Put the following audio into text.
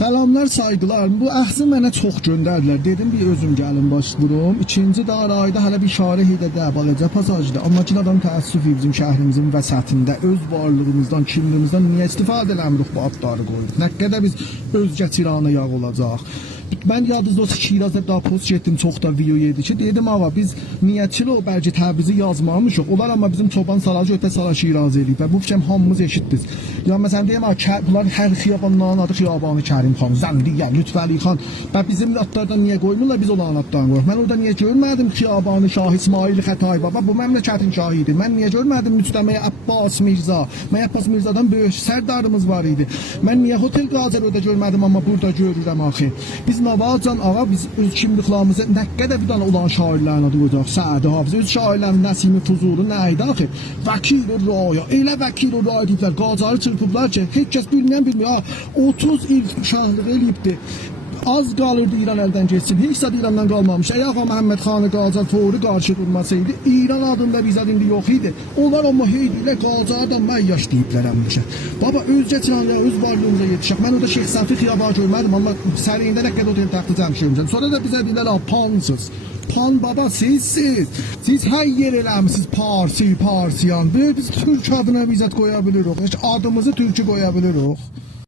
Selamlar, saygılar. Bu əhzi mənə çox göndərdilər. Dedim bir özüm gəlin başvurum. İkinci darayda hələ bir şarih edə balaca pasajda. Amma ki adam təəssüf bizim şəhrimizin vəsətində öz varlığımızdan, kimliyimizdən niyə istifadə eləmirik bu adları qoyuruq? Nə qədər biz özgə tirana yağ olacaq? Ben yadınızda olsa Şirazda daha post getdim, çox da video yedi ki, dedim ama biz niyyətçili o bəlkə Təbrizi yazmamışıq. Onlar amma bizim çoban salacı ötə sala Şiraz eləyib və bu fikrim hamımız eşitdik. Ya məsələn deyim bunlar hər xiyabanların adı Xiyabanı Kərim xan, Zəndiyə, Lütfəli xan və bizim adlardan niyə qoymurlar, biz olan adlardan qoyuruq. Mən orada niyə görmədim Xiyabanı Şah İsmail Xətay baba, bu məmləkətin şahidi. Mən niyə görmədim Müstəməyə Abbas Mirza? Mən Abbas Mirza'dan böyük sərdarımız var idi. Mən niyə Hotel Qazaroda görmədim amma burada görürəm axı. Biz Navacan ağa biz öz kimliklarımızı nə qədər bir dənə olan şairlərin adı qoyacaq. Səadi Hafız, öz şairlərin Nəsimi Fuzuli nə idi axı? Vəkil-i Raya, elə vəkil-i Raya deyiblər, Qacarı çırpıblar ki, heç kəs bilmir. 30 il şahlıq eləyibdi. Az qalırdı İran əldən geçsin. Heç zad İrandan qalmamış. Əgər Ağa Məhəmməd Xanı Qacar Toğru qarşı durmasaydı, İran adında bir zad indi yox idi. Onlar o müheydi ilə Qacardan məyyaş deyiblər həmişə. Baba özcə tiranlıya, öz varlığımıza yetişək. Mən orada Şeyx Səfi xiyabanı görmədim, amma səriyində nə qədər otel taxtı cəmişəm. Sonra da bizə deyirlər, pansız. Pan baba sizsiz. Siz hər yer eləmişsiniz Parsi, Parsiyan. Biz Türk adına bizət qoya bilirik. Adımızı Türkçü qoya bilirik.